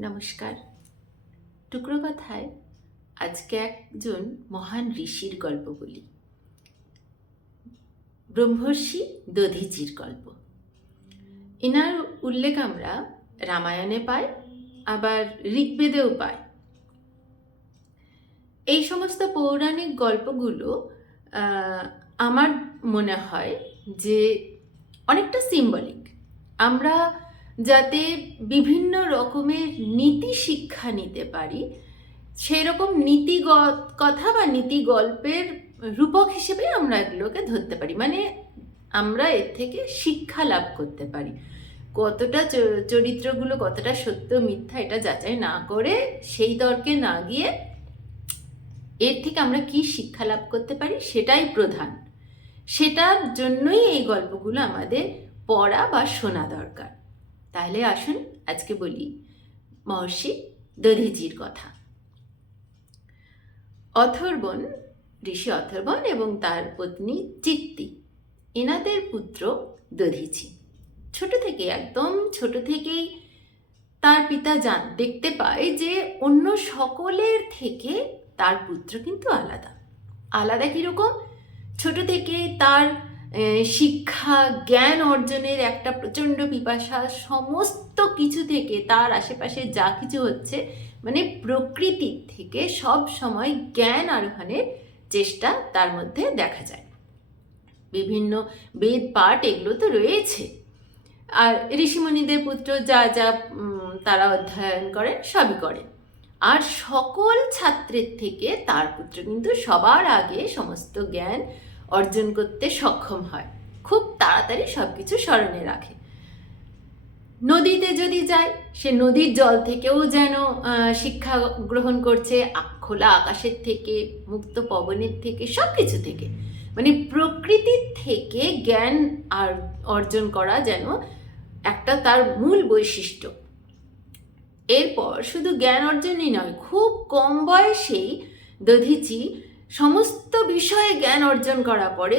নমস্কার। টুকরো কথায় আজকে একজন মহান ঋষির গল্প বলি। ব্রহ্মর্ষি দধিচির গল্প। এনার উল্লেখ আমরা রামায়ণে পাই, আবার ঋগ্বেদেও পাই। এই সমস্ত পৌরাণিক গল্পগুলো আমার মনে হয় যে অনেকটা সিম্বলিক। আমরা যাতে বিভিন্ন রকমের নীতি শিক্ষা নিতে পারি, সেই রকম নীতিগত কথা বা নীতি গল্পের রূপক হিসেবে আমরা এগুলোকে ধরতে পারি। মানে আমরা এর থেকে শিক্ষা লাভ করতে পারি। কতটা চরিত্রগুলো কতটা সত্য মিথ্যা এটা যাচাই না করে, সেই তর্কে না গিয়ে এর থেকে আমরা কি শিক্ষা লাভ করতে পারি সেটাই প্রধান। সেটার জন্যই এই গল্পগুলো আমাদের পড়া বা শোনা দরকার। তাহলে আসুন আজকে বলি মহর্ষি দধিচির কথা। অথর্বণ, ঋষি অথর্বণ এবং তার পত্নী চিত্তি, এনাদের পুত্র দধিচি। একদম ছোট থেকেই তার পিতা দেখতে পায় যে অন্য সকলের থেকে তার পুত্র কিন্তু আলাদা। আলাদা কীরকম? ছোট থেকে তার শিক্ষা জ্ঞান অর্জনের একটা প্রচণ্ড পিপাসা, সমস্ত কিছু থেকে তার আশেপাশে যা কিছু হচ্ছে, মানে প্রকৃতির থেকে সব সময় জ্ঞান আরোহণের চেষ্টা তার মধ্যে দেখা যায়। বিভিন্ন বেদ পাঠ এগুলো তো রয়েছে, আর ঋষিমুনিদের পুত্র যা যা তারা অধ্যয়ন করেন সবই করেন। আর সকল ছাত্রের থেকে তার পুত্র কিন্তু সবার আগে সমস্ত জ্ঞান অর্জন করতে সক্ষম হয়, খুব তাড়াতাড়ি সব কিছু স্মরণে রাখে। নদীতে যদি যায়, সে নদীর জল থেকেও যেন শিক্ষা গ্রহণ করছে, খোলা আকাশের থেকে, মুক্ত পবনের থেকে, সব কিছু থেকে, মানে প্রকৃতির থেকে জ্ঞান আর অর্জন করা যেন একটা তার মূল বৈশিষ্ট্য। এরপর শুধু জ্ঞান অর্জনই নয়, খুব কম বয়সেই দধিচি সমস্ত বিষয়ে জ্ঞান অর্জন করার পরে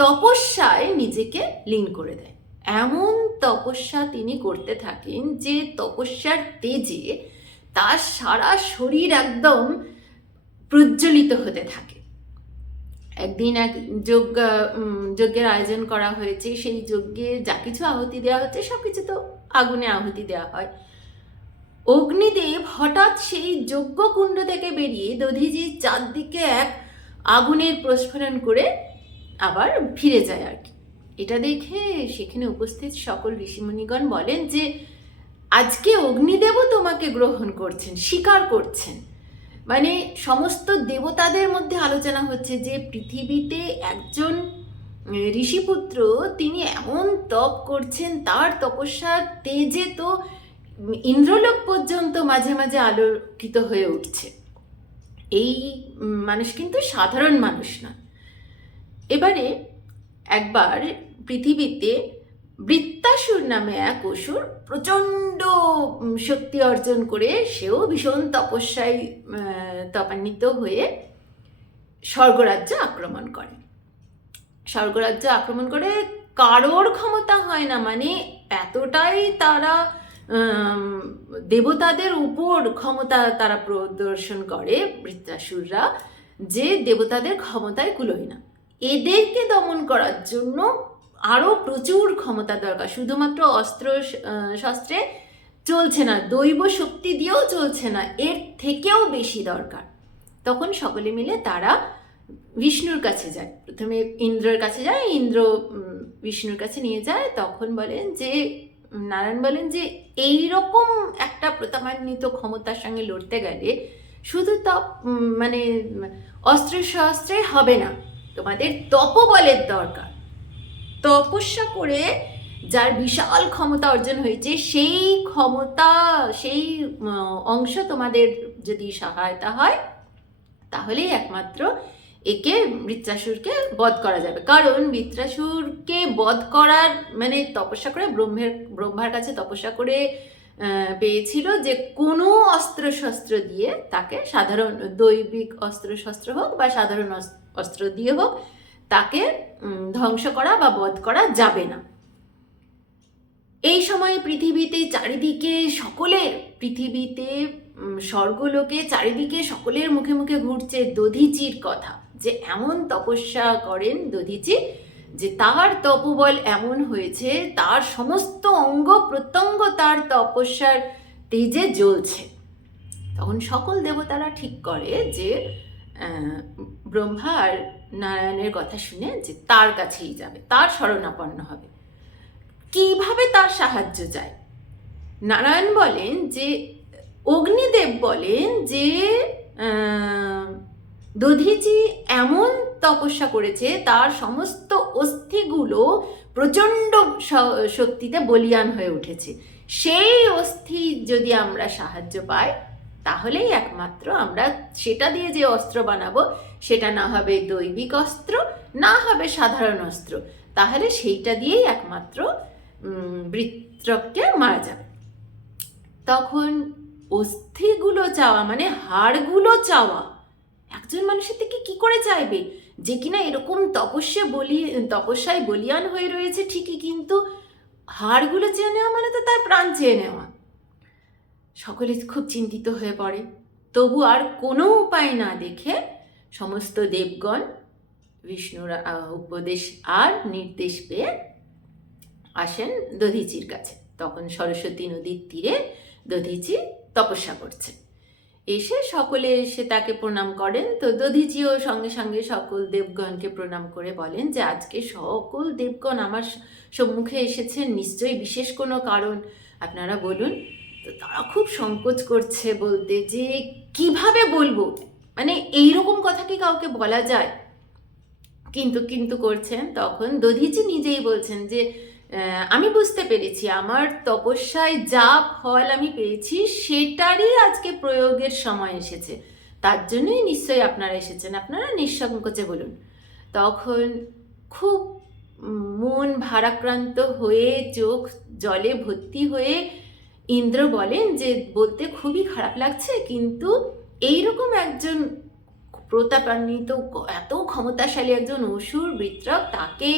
তপস্যায় নিজেকে লীন করে দেয়। এমন তপস্যা তিনি করতে থাকেন যে তপস্যার তেজে তার সারা শরীর একদম প্রজ্বলিত হতে থাকে। একদিন এক যজ্ঞের আয়োজন করা হয়েছে। সেই যজ্ঞে যা কিছু আহুতি দেওয়া হচ্ছে সব কিছু তো আগুনে আহুতি দেওয়া হয়। অগ্নিদেব হঠাৎ সেই যজ্ঞকুণ্ড থেকে বেরিয়ে দধিজির চারদিকে এক আগুনের প্রস্ফোরণ করে আবার ফিরে যায় আর কি। এটা দেখে সেখানে উপস্থিত সকল ঋষিমুনিগণ বলেন যে আজকে অগ্নিদেবও তোমাকে গ্রহণ করছেন, স্বীকার করছেন। মানে সমস্ত দেবতাদের মধ্যে আলোচনা হচ্ছে যে পৃথিবীতে একজন ঋষিপুত্র, তিনি এমন তপ করছেন, তার তপস্যার তেজে তো ইন্দ্রলোক পর্যন্ত মাঝে মাঝে আলোকিত হয়ে উঠছে। এই মানুষ কিন্তু সাধারণ মানুষ না। এবারে একবার পৃথিবীতে বৃত্তাসুর নামে এক অসুর প্রচণ্ড শক্তি অর্জন করে, সেও ভীষণ তপস্যায় তপান্বিত হয়ে স্বর্গরাজ্য আক্রমণ করে। কারোর ক্ষমতা হয় না, মানে এতটাই তারা দেবতাদের উপর ক্ষমতা তারা প্রদর্শন করে বৃত্তাসুররা, যে দেবতাদের ক্ষমতায় কুলোয় না। এদেরকে দমন করার জন্য আরও প্রচুর ক্ষমতা দরকার। শুধুমাত্র অস্ত্র শস্ত্রে চলছে না, দৈব শক্তি দিয়েও চলছে না, এর থেকেও বেশি দরকার। তখন সকলে মিলে তারা বিষ্ণুর কাছে যায়। প্রথমে ইন্দ্রের কাছে যায়, ইন্দ্র বিষ্ণুর কাছে নিয়ে যায়। তখন নারায়ণ বলেন যে এই রকম একটা প্রতাপান্বিত ক্ষমতার সঙ্গে লড়তে গেলে শুধু মানে অস্ত্র শস্ত্রে হবে না, তোমাদের তপবলের দরকার। তপস্যা করে যার বিশাল ক্ষমতা অর্জন হয়েছে, সেই ক্ষমতা, সেই অংশ তোমাদের যদি সহায়তা হয়, তাহলেই একমাত্র একে বৃত্রাসুরকে বধ করা যাবে। কারণ বৃত্রাসুরকে বধ করার মানে তপস্যা করে ব্রহ্মার কাছে তপস্যা করে পেয়েছিল যে কোনো অস্ত্রশস্ত্র দিয়ে তাকে, সাধারণ দৈবিক অস্ত্রশস্ত্র হোক বা সাধারণ অস্ত্র দিয়ে হোক, তাকে ধ্বংস করা বা বধ করা যাবে না। এই সময় পৃথিবীতে চারিদিকে সকলের, পৃথিবীতে স্বর্গলোকে চারিদিকে সকলের মুখে মুখে ঘুরছে দধিচির কথা, যে এমন তপস্যা করেন দধিচি যে তার তপবল এমন হয়েছে, তার সমস্ত অঙ্গ প্রত্যঙ্গ তার তপস্যার তেজে জ্বলছে। তখন সকল দেবতারা ঠিক করে যে ব্রহ্মা আর নারায়ণের কথা শুনে যে তার কাছেই যাবে, তার শরণাপন্ন হবে। কিভাবে তার সাহায্য চায়? নারায়ণ বলেন যে, অগ্নিদেব বলেন যে দধিচি এমন তপস্যা করেছে, তার সমস্ত অস্থিগুলো প্রচণ্ড শক্তিতে বলীয়ান হয়ে উঠেছে। সেই অস্থি যদি আমরা সাহায্য পাই, তাহলেই একমাত্র আমরা সেটা দিয়ে যে অস্ত্র বানাবো, সেটা না হবে দৈবিক অস্ত্র, না হবে সাধারণ অস্ত্র, তাহলে সেইটা দিয়েই একমাত্র বৃত্রককে মারা যাবে। তখন অস্থিগুলো চাওয়া মানে হাড়গুলো একজন মানুষের থেকে কি করে চাইবে, যে কিনা এরকম তপস্যায় বলিয়ান হয়ে রয়েছে ঠিকই, কিন্তু হাড়গুলো চেয়ে নেওয়া মানে তো তার প্রাণ চেয়ে নেওয়া। সকলে খুব চিন্তিত হয়ে পড়ে। তবু আর কোনো উপায় না দেখে সমস্ত দেবগণ বিষ্ণুর উপদেশ আর নির্দেশ পেয়ে আসেন দধিচির কাছে। তখন সরস্বতী নদীর তীরে দধিচি তপস্যা করছে। এসে সকলে এসে তাকে প্রণাম করেন। তো দধিচিও সঙ্গে সঙ্গে সকল দেবগণকে প্রণাম করে বলেন যে আজকে সকল দেবগণ আমার সম্মুখে এসেছেন, নিশ্চয়ই বিশেষ কোনো কারণ, আপনারা বলুন। তো তারা খুব সংকোচ করছে বলতে, যে কিভাবে বলবো, মানে এইরকম কথা কি কাউকে বলা যায়, কিন্তু করছেন। তখন দধিচি নিজেই বলছেন যে আমি বুঝতে পেরেছি, আমার তপস্যায় যা ফল আমি পেয়েছি সেটারই আজকে প্রয়োগের সময় এসেছে, তার জন্যই নিশ্চয়ই আপনারা এসেছেন, আপনারা নিঃসংকোচে বলুন। তখন খুব মন ভারাক্রান্ত হয়ে, চোখ জলে ভর্তি হয়ে ইন্দ্র বলেন যে বলতে খুবই খারাপ লাগছে, কিন্তু এইরকম একজন প্রতাপান্বিত, এত ক্ষমতাশালী একজন অসুর বৃত্রক, তাকে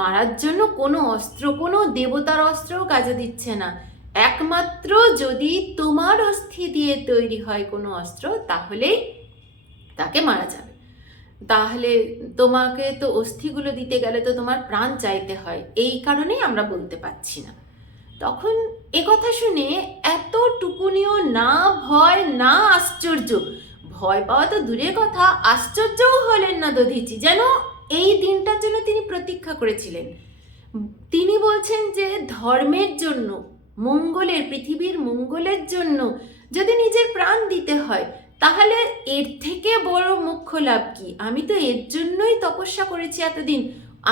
মারার জন্য কোনো অস্ত্র, কোনো দেবতার অস্ত্রও কাজে দিচ্ছে না। একমাত্র যদি তোমার অস্থি দিয়ে তৈরি হয় কোনো অস্ত্র, তাহলেই তাকে মারা যাবে। তাহলে তোমাকে তো অস্থিগুলো দিতে গেলে তো তোমার প্রাণ চাইতে হয়, এই কারণেই আমরা বলতে পারছি না। তখন কথা শুনে এতটুকুনিও না ভয় না আশ্চর্য, ভয় পাওয়া তো দূরের কথা, আশ্চর্যও হলেন না দধিচি, যেন এই দিনটার জন্য তিনি প্রতীক্ষা করেছিলেন। তিনি বলছেন যে ধর্মের জন্য, মঙ্গলের, পৃথিবীর মঙ্গলের জন্য যদি নিজের প্রাণ দিতে হয়, তাহলে এর থেকে বড় মুখ্য লাভ কি? আমি তো এর জন্যই তপস্যা করেছি এতদিন,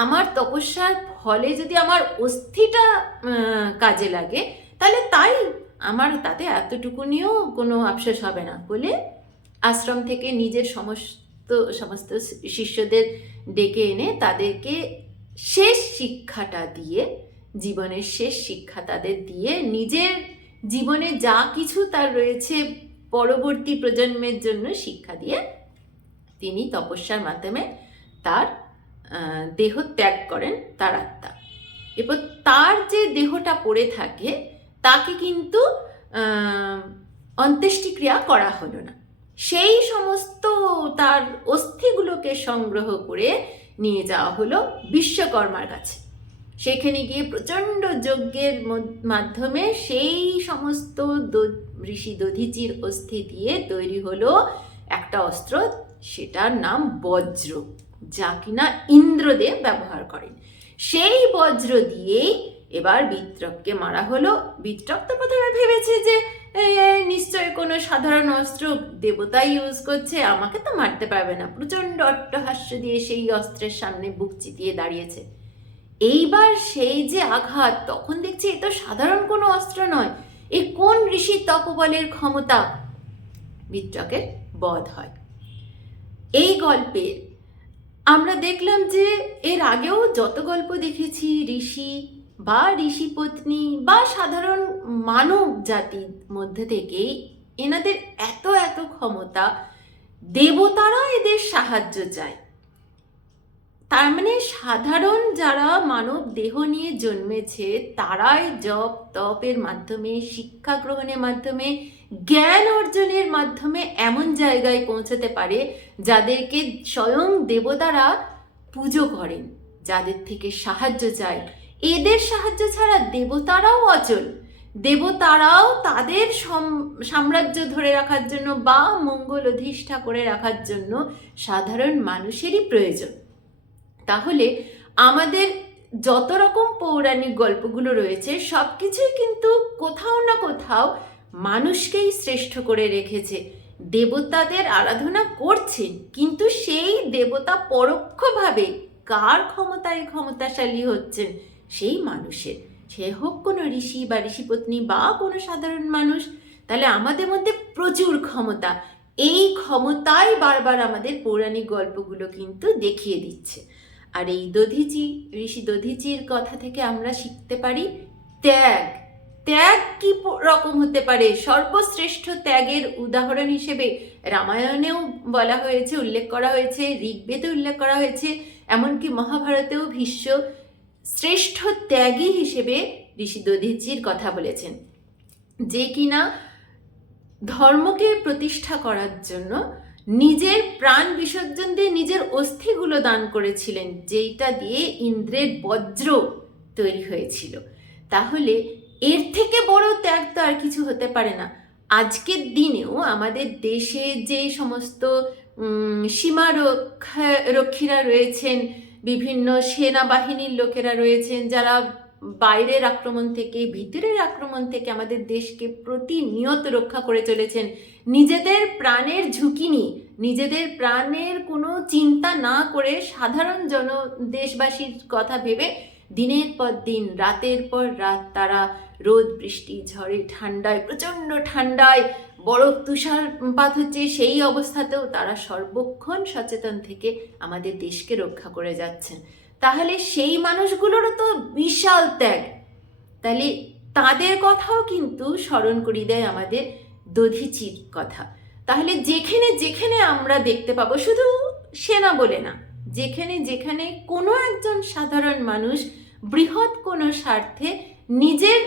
আমার তপস্যার ফলে যদি আমার অস্থিটা কাজে লাগে, তাহলে তাই, আমার তাতে এতটুকুনিও কোনো আফসোস হবে না বলে আশ্রম থেকে নিজের সমস্ত শিষ্যদের ডেকে এনে তাদেরকে শেষ শিক্ষাটা দিয়ে, জীবনের শেষ শিক্ষা তাদের দিয়ে, নিজের জীবনে যা কিছু তার রয়েছে পরবর্তী প্রজন্মের জন্য শিক্ষা দিয়ে তিনি তপস্যার মাধ্যমে তার দেহ ত্যাগ করেন, তার আত্মা। এরপর তার যে দেহটা পড়ে থাকে তাকে কিন্তু অন্ত্যেষ্টিক্রিয়া করা হলো না, সেই সমস্ত তার অস্থিগুলোকে সংগ্রহ করে নিয়ে যাওয়া হলো বিশ্বকর্মার কাছে। সেখানে গিয়ে প্রচণ্ড যজ্ঞের মাধ্যমে সেই সমস্ত ঋষি দধিচির অস্থি দিয়ে তৈরি হলো একটা অস্ত্র, সেটার নাম বজ্র, যা কিনা ইন্দ্রদেব ব্যবহার করেন। সেই বজ্র দিয়েই এবার বৃত্রককে মারা হলো। বৃত্রক তো প্রথমে ভেবেছে যে নিশ্চয় কোনো সাধারণ অস্ত্র দেবতাই ইউজ করছে, আমাকে তো মারতে পারবে না, প্রচণ্ড অট্টহাস্য দিয়ে সেই অস্ত্রের সামনে বুক চিতিয়ে দাঁড়িয়েছে। এইবার সেই যে আঘাত, তখন দেখছি এ তো সাধারণ কোনো অস্ত্র নয়, এ কোন ঋষির তপবলের ক্ষমতা! বৃত্রকের বধ হয়। এই গল্পের আমরা দেখলাম যে এর আগেও যত গল্প দেখেছি, ঋষি বা ঋষিপত্নী বা সাধারণ মানব জাতির মধ্যে থেকেই এনাদের এত ক্ষমতা, দেবতারা এদের সাহায্য চায়। তার মানে সাধারণ যারা মানব দেহ নিয়ে জন্মেছে তারাই জপ তপের মাধ্যমে, শিক্ষা গ্রহণের মাধ্যমে, জ্ঞান অর্জনের মাধ্যমে এমন জায়গায় পৌঁছতে পারে যাদেরকে স্বয়ং দেবতারা পুজো করেন, যাদের থেকে সাহায্য চায়। এদের সাহায্য ছাড়া দেবতারাও অচল, দেবতারাও তাদের সাম্রাজ্য ধরে রাখার জন্য বা মঙ্গল অধিষ্ঠা করে রাখার জন্য সাধারণ মানুষেরই প্রয়োজন। তাহলে আমাদের যত রকম পৌরাণিক গল্পগুলো রয়েছে সব কিছুই কিন্তু কোথাও না কোথাও মানুষকেই শ্রেষ্ঠ করে রেখেছে। দেবতাদের আরাধনা করছেন, কিন্তু সেই দেবতা পরোক্ষভাবে কার ক্ষমতায় ক্ষমতাশালী হচ্ছেন? সেই মানুষের, সে হোক কোনো ঋষি বা ঋষিপত্নী বা কোনো সাধারণ মানুষ। তাহলে আমাদের মধ্যে প্রচুর ক্ষমতা, এই ক্ষমতাই বারবার আমাদের পৌরাণিক গল্পগুলো কিন্তু দেখিয়ে দিচ্ছে। আর এই দধিচি, ঋষি দধিচির কথা থেকে আমরা শিখতে পারি ত্যাগ। ত্যাগ কি রকম হতে পারে? সর্বশ্রেষ্ঠ ত্যাগের উদাহরণ হিসেবে রামায়ণেও বলা হয়েছে, উল্লেখ করা হয়েছে, ঋগ্বেদে উল্লেখ করা হয়েছে, এমনকি মহাভারতেও ভীষ্ম শ্রেষ্ঠ ত্যাগী হিসেবে ঋষি দধিচির কথা বলেছেন, যে কিনা ধর্মকে প্রতিষ্ঠা করার জন্য নিজের প্রাণ বিসর্জন দিয়ে নিজের অস্থিগুলো দান করেছিলেন, যেইটা দিয়ে ইন্দ্রের বজ্র তৈরি হয়েছিল। তাহলে এর থেকে বড় ত্যাগ তো আর কিছু হতে পারে না। আজকের দিনেও আমাদের দেশে যে সমস্ত সীমা রক্ষীরা রয়েছেন, বিভিন্ন সেনাবাহিনীর লোকেরা রয়েছেন, যারা বাইরের আক্রমণ থেকে, ভিতরের আক্রমণ থেকে আমাদের দেশকে প্রতিনিয়ত রক্ষা করে চলেছেন, নিজেদের প্রাণের ঝুঁকি নিয়ে, নিজেদের প্রাণের কোনো চিন্তা না করে সাধারণ দেশবাসীর কথা ভেবে দিনের পর দিন, রাতের পর রাত তারা রোদ বৃষ্টি ঝড়ে ঠান্ডায়, প্রচণ্ড ঠান্ডায়, বরফ তুষারপাত হচ্ছে, সেই অবস্থাতেও তারা সর্বক্ষণ সচেতন থেকে আমাদের দেশকে রক্ষা করে যাচ্ছেন। তাহলে সেই মানুষগুলোরও তো বিশাল ত্যাগ। তাহলে তাদের কথাও কিন্তু স্মরণ করিয়ে দেয় আমাদের দধিচির কথা। তাহলে যেখানে যেখানে আমরা দেখতে পাবো, শুধু সেনা বলে না, যেখানে যেখানে কোনো একজন সাধারণ মানুষ বৃহৎ কোনো স্বার্থে নিজের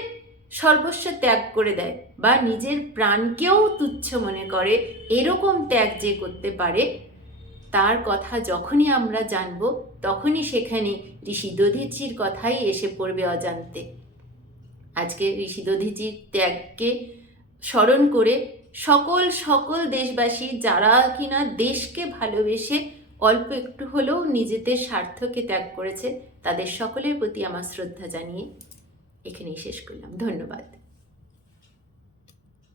সর্বস্ব ত্যাগ করে দেয় বা নিজের প্রাণকেও তুচ্ছ মনে করে, এরকম ত্যাগ যে করতে পারে, তার কথা যখনই আমরা জানব তখনই সেখানে ঋষি দধিচির কথাই এসে পড়বে অজান্তে। আজকে ঋষি দধিচির ত্যাগকে স্মরণ করে সকল দেশবাসী যারা কিনা দেশকে ভালোবেসে অল্প একটু হলেও নিজেদের স্বার্থকে ত্যাগ করেছে, তাদের সকলের প্রতি আমার শ্রদ্ধা জানিয়ে এখানেই শেষ করলাম। ধন্যবাদ।